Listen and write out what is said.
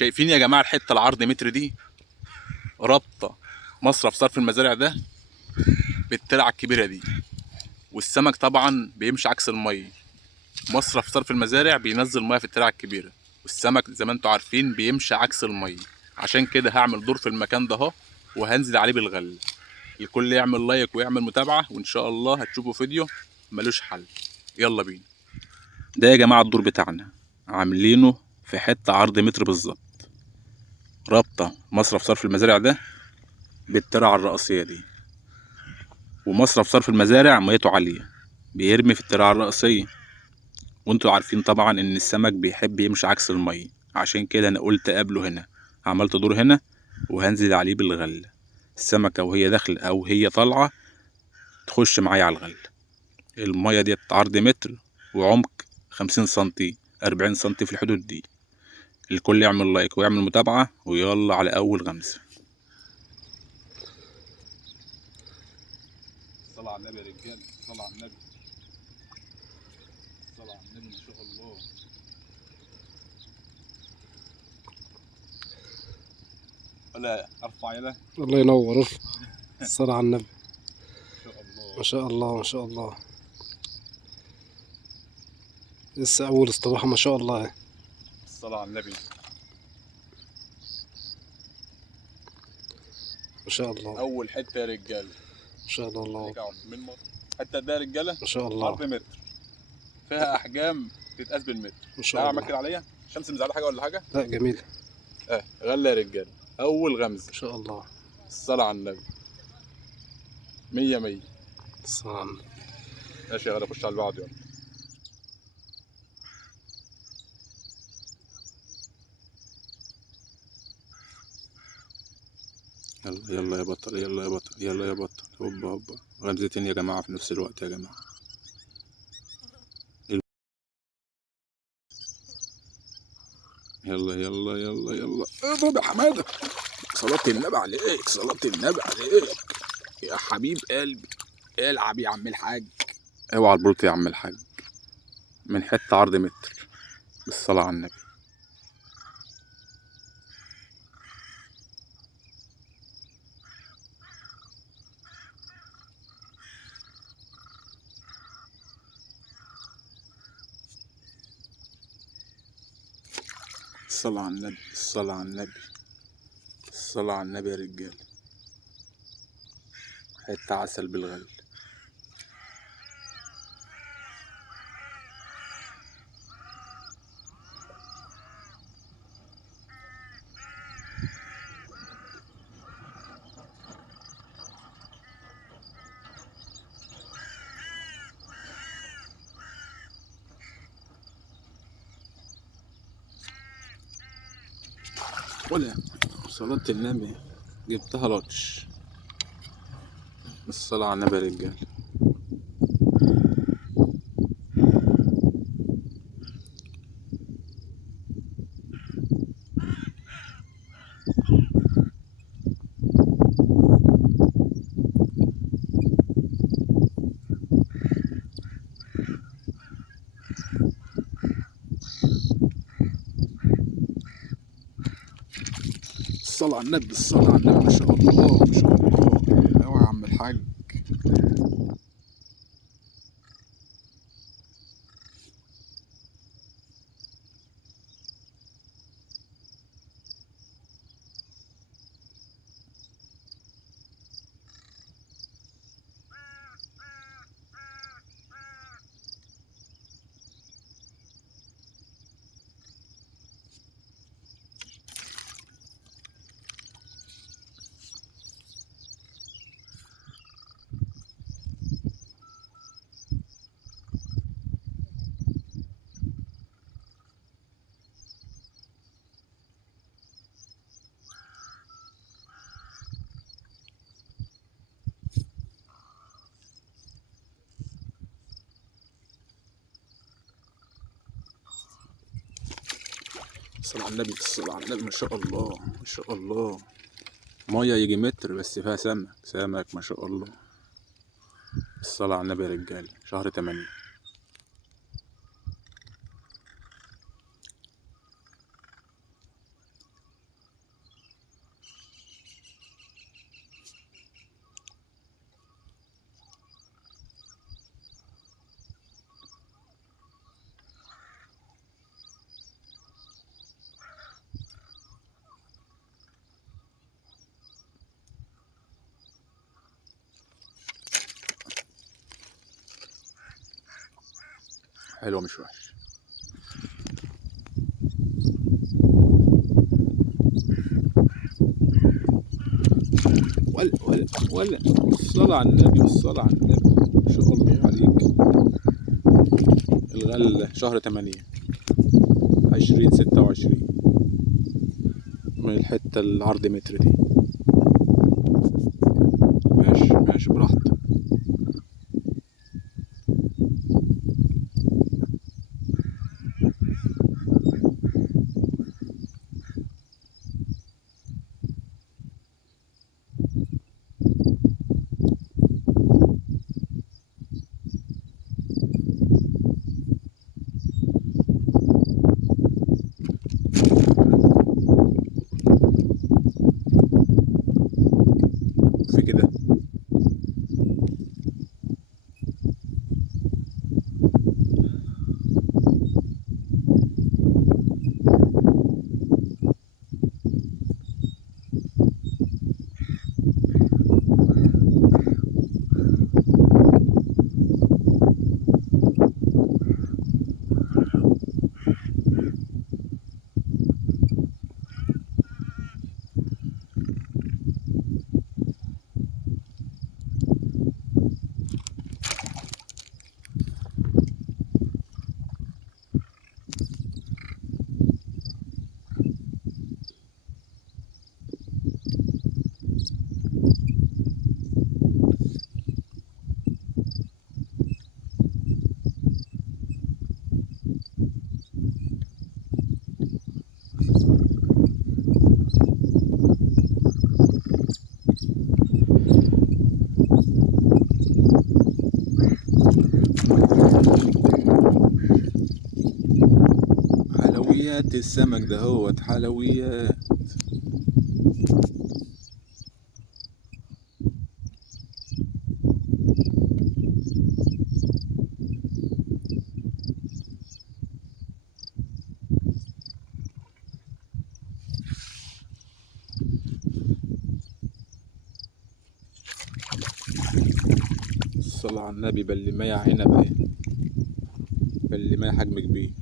شايفين يا جماعه الحته العرض متر دي رابطه مصرف صرف المزارع ده بالترعه الكبيره دي. والسمك طبعا بيمشي عكس الميه. مصرف صرف المزارع بينزل ميه في الترعه الكبيره، والسمك زي ما انتم عارفين بيمشي عكس الميه. عشان كده هعمل دور في المكان ده اهو، وهنزل عليه بالغل. الكل يعمل لايك ويعمل متابعه، وان شاء الله هتشوفوا فيديو ملوش حل. يلا بينا. ده يا جماعه الدور بتاعنا، عاملينه في حته عرض متر بالظبط، رابطه مصرف صرف المزارع ده بالترعه الرئيسيه دي. ومصرف صرف المزارع ميته عاليه، بيرمي في الترعه الرئيسيه، وانتوا عارفين طبعا ان السمك بيحب يمشي عكس الميه. عشان كده انا قلت اقابله هنا، عملت دور هنا وهنزل عليه بالغل. السمكه وهي داخله او هي طالعه تخش معايا على الغل. الميه ديت عرض متر وعمق 50 سنتي 40 سنتي في الحدود دي. الكل يعمل لايك ويعمل متابعه، ويلا على اول غمزه. الصلاة على النبي يا رجاله، الصلاة على النبي، الصلاة على النبي، ما شاء الله. ولا ارفع يلا. الله ينور، ارفع. الصلاة على النبي. ما شاء الله ما شاء الله ما شاء الله. لسه أول استباحة ما شاء الله. الصلاة على النبي. ما شاء الله اول حته يا رجاله. ما شاء الله. خليك اقعد من مصر. الحته ده يا رجاله ما شاء الله عرض متر، فيها احجام تتقاس بالمتر. ما شاء تعالى الله. اعمل عليا الشمس مزعله حاجه ولا حاجه. لا جميل. غلى يا رجاله اول غمزه. ما شاء الله. الصلاة على النبي. 100 100. الصلاة على النبي. ماشي يا غالي، خش على اللي بعده يلا. يلا يلا يا بطل، يلا يا بطل، يلا يا بطل. هوبا هوبا، غمزتين يا جماعة في نفس الوقت يا جماعة. يلا يلا يلا يلا، اضرب يا حمادة. صلاة النبي عليك، صلاة النبي عليك يا حبيب قلبي. العب يا عم الحاج. اوعى البلط يا عم الحاج. من حتة عرض متر، بالصلاة على النبي. الصلاة على النبي، الصلاة على النبي، الصلاة على النبي يا رجال. حتة عسل بالغل. ولا صلاة النبي، جبتها لطش. الصلاة على النبي يا رجال. الصلاة على النبي، الصلاة على النبي، ما شاء الله ما شاء الله. اوعى يا عم الحاج. الصلاة على النبي، الصلاة على النبي، ما شاء الله ما شاء الله. مية يجي متر بس فيها سمك، سمك ما شاء الله. الصلاة على النبي يا رجال. شهر 8. حلو مش وحش. ولا الصلاة على النبي، الصلاة على النبي، ما شاء الله عليك. الغلة شهر 8 2026 من الحتة العرض متر دي. ماشي ماشي براحتك. في كده حلويات السمك ده هوت حلويات. الصلاة على النبي، بل مية عنب اهي، بل مية حجم كبير.